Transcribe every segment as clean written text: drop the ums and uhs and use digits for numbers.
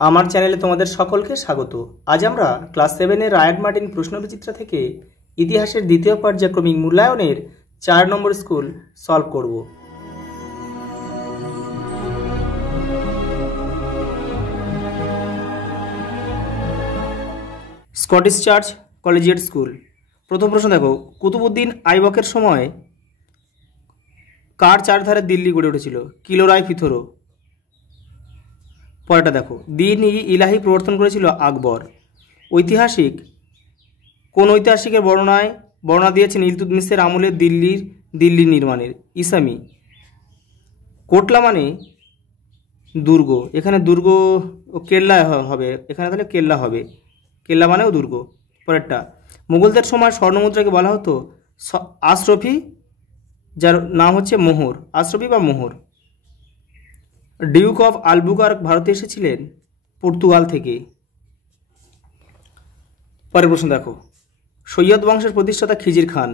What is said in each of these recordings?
আমার চ্যানেলে তোমাদের সকলকে স্বাগত। আজ আমরা ক্লাস 7 এর রায়ান মার্টিন প্রশ্নবিচিত্রা থেকে ইতিহাসের দ্বিতীয় পর্যায়ক্রমিক মূল্যায়নের 4 নম্বর স্কুল সলভ করব। Scottish church collegiate school. প্রথম প্রশ্ন দেখো, কুতুবউদ্দিন আইবকের সময় কার চারধারে দিল্লি গড়ে উঠেছিল? কিলোরায় ফিথোরো। পরেরটা দেখো, দিন ইলাহি প্রবর্তন করেছিল আকবর। ঐতিহাসিক কোন ঐতিহাসিকের বর্ণনা দিয়েছেন ইলতুৎমিশের আমলে দিল্লি নির্মাণের? ইসামি। কোটলা মানে দুর্গ, এখানে দুর্গ কেল্লা হবে, এখানে তাহলে কেল্লা হবে, কেল্লা মানেও দুর্গ। পরেরটা, মুঘলদের সময় স্বর্ণমুদ্রাকে বলা হতো আশরফি, যার নাম হচ্ছে মোহর, আশরফি বা মোহর। ডিউক অফ আলবুকার্ক ভারতে এসেছিলেন পর্তুগাল থেকে। পরের প্রশ্ন দেখো, সৈয়দ বংশের প্রতিষ্ঠাতা খিজির খান।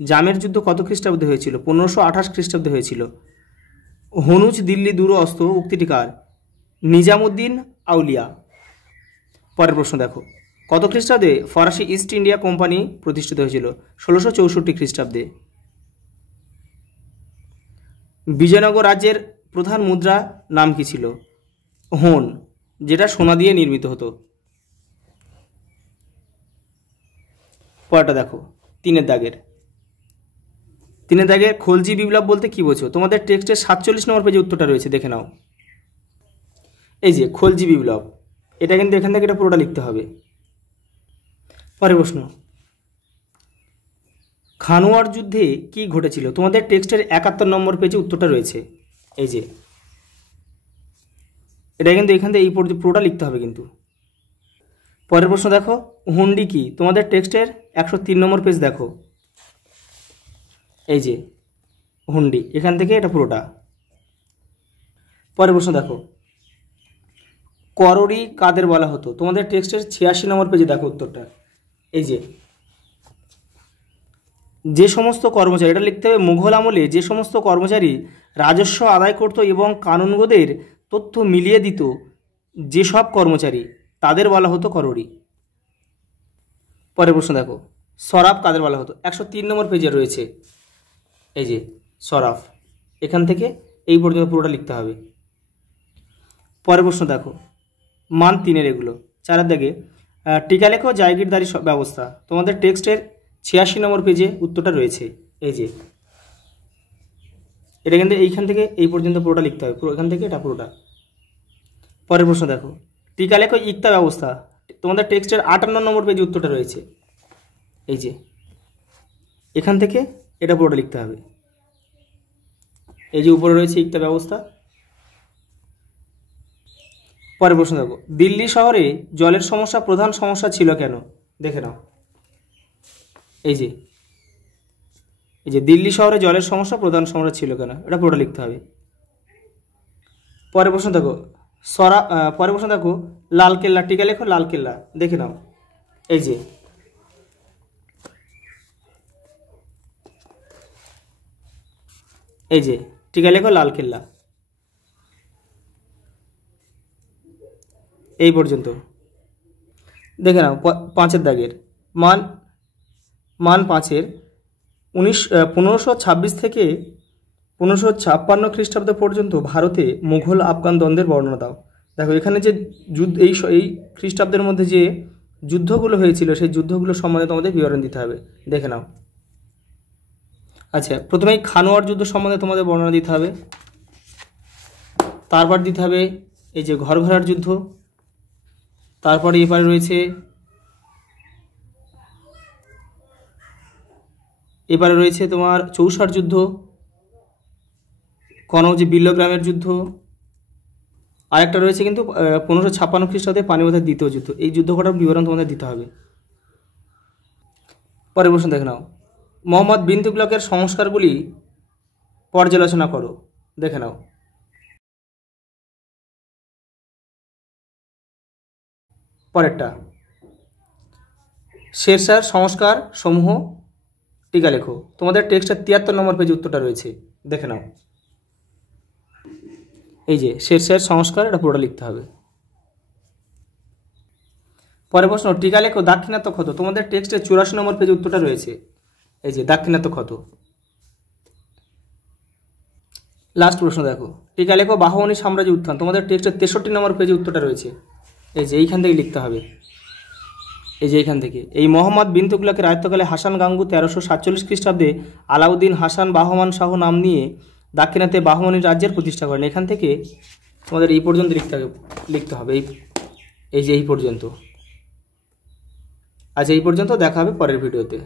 জামের যুদ্ধ কত খ্রিস্টাব্দে হয়েছিল? 1528 খ্রিস্টাব্দে হয়েছিল। হনুজ দিল্লি দূর অস্ত উক্তিটি কার? নিজামুদ্দিন আউলিয়া। পরের প্রশ্ন দেখো, কত খ্রিস্টাব্দে ফরাসি ইস্ট ইন্ডিয়া কোম্পানি প্রতিষ্ঠিত হয়েছিল? 1664 খ্রিস্টাব্দে। বিজয়নগর রাজ্যের প্রধান মুদ্রা নাম কি ছিল? হোন, যেটা সোনা দিয়ে নির্মিত হতো। পরেরটা দেখো, তিনের দাগের খলজি বিপ্লব বলতে কি বোঝো? তোমাদের টেক্সটের 47 নম্বর পেজে উত্তরটা রয়েছে, দেখে নাও। এই যে খলজি বিপ্লব, এটা কিন্তু এখান থেকে এটা পুরোটা লিখতে হবে। পরের প্রশ্ন, খানোয়ার যুদ্ধে কি ঘটেছিল? তোমাদের টেক্সটের 71 নম্বর পেজে উত্তরটা রয়েছে। এই যে এটা কিন্তু এখান থেকে এই পুরোটা লিখতে হবে কিন্তু। পরের প্রশ্ন দেখো, হুন্ডি কি? তোমাদের টেক্সটের 103 নম্বর পেজ দেখো। এই যে হুন্ডি, এখান থেকে এটা পুরোটা। পরের প্রশ্ন দেখো, কররি কাদের বলা হতো? তোমাদের টেক্সটের 86 নম্বর পেজে দেখো উত্তরটা। এই যে সমস্ত কর্মচারী, এটা লিখতে হবে, মুঘল আমলে যে সমস্ত কর্মচারী রাজস্ব আদায় করত এবং কানুনগোদের তথ্য মিলিয়ে দিত, যেসব কর্মচারী, তাদের বলা হতো কররি। পরের প্রশ্ন দেখো, সরাফ কাদের বলা হতো? 103 নম্বর পেজে রয়েছে। এই যে সরাফ, এখান থেকে এই পর্যন্ত পুরোটা লিখতে হবে। পরের প্রশ্ন দেখো, মান 3 এগুলো। 4 দাগে টিকা লেখো জায়গিরদারি ব্যবস্থা। তোমাদের টেক্সটের 86 নম্বর পেজে উত্তরটা রয়েছে। এই যে এটা কিন্তু এইখান থেকে এই পর্যন্ত পুরোটা লিখতে হবে, পুরো এখান থেকে এটা পুরোটা। পরের প্রশ্ন দেখো, টিকা লেখো ইক্তা ব্যবস্থা। তোমাদের টেক্সটের 58 নম্বর পেজে উত্তরটা রয়েছে। এই যে এখান থেকে এটা পুরোটা লিখতে হবে। এই যে উপরে রয়েছে ইক্তা ব্যবস্থা। পরের প্রশ্ন দেখো, দিল্লি শহরে জলের সমস্যা প্রধান সমস্যা ছিল কেন? দেখে নাও। এই যে দিল্লি শহরে জলের সমস্যা প্রধান সমস্যা ছিল কেন, এটা পুরোটা লিখতে হবে। পরের প্রশ্ন দেখো, লালকেল্লা, টিকা লেখো লালকেল্লা, দেখে নাও। এই যে টিকা লেখো লালকেল্লা, এই পর্যন্ত দেখে নাও। 5 দাগের মান 5-এর 1526 থেকে 1556 খ্রিস্টাব্দ পর্যন্ত ভারতে মুঘল আফগান দ্বন্দ্বের বর্ণনা দাও। দেখো এখানে যে যুদ্ধ, এই খ্রিস্টাব্দের মধ্যে যে যুদ্ধগুলো হয়েছিল, সেই যুদ্ধগুলো সম্বন্ধে তোমাদের বিবরণ দিতে হবে, দেখে নাও। আচ্ছা, প্রথমেই খানোয়ার যুদ্ধ সম্বন্ধে তোমাদের বর্ণনা দিতে হবে, তারপর দিতে হবে এই যে ঘরঘরার যুদ্ধ, তারপরে এপারে রয়েছে তোমার চৌসার যুদ্ধ, কনৌজি বিল্লগ্রামের যুদ্ধ, আরেকটা রয়েছে কিন্তু 1556 খ্রিস্টাব্দে পানিপথের দ্বিতীয় যুদ্ধ। এই যুদ্ধ কটার বিবরণ তোমাদের দিতে হবে। পরের প্রশ্ন দেখে নাও, মোহাম্মদ বিন তুগলকের সংস্কারগুলি পর্যালোচনা করো, দেখে নাও। পরেরটা, শেরশাহর সংস্কার সমূহ টিকা লেখো। তোমাদের টেক্সটের 73 নম্বর পেজে উত্তরটা রয়েছে, দেখে নাও। এই যে শেরশাহের সংস্কার, এটা পুরোটা লিখতে হবে। পরের প্রশ্ন, টিকা লেখো দাক্ষিণাত্য ক্ষত। তোমাদের টেক্সটে 84 নম্বর পেজে উত্তরটা রয়েছে, এই যে দাক্ষিণাত্য ক্ষত। লাস্ট প্রশ্ন দেখো, টিকা লেখো বাহমনি সাম্রাজ্য উত্থান। তোমাদের টেক্সটে 63 নম্বর পেজে উত্তরটা রয়েছে, এই যে এইখান থেকে লিখতে হবে, এই যে এইখান থেকে। এই মোহাম্মদ বিন তুগলকের রাজত্বকালে হাসান গাঙ্গু 1347 খ্রিস্টাব্দে আলাউদ্দিন হাসান বাহমান শাহ নাম নিয়ে দাক্ষিণাত্যে বাহমনি রাজ্যের প্রতিষ্ঠা করেন। এখান থেকে তোমাদের এই পর্যন্ত লিখতে হবে, এই যে এই পর্যন্ত। আজ এই পর্যন্ত, দেখা হবে পরের ভিডিওতে।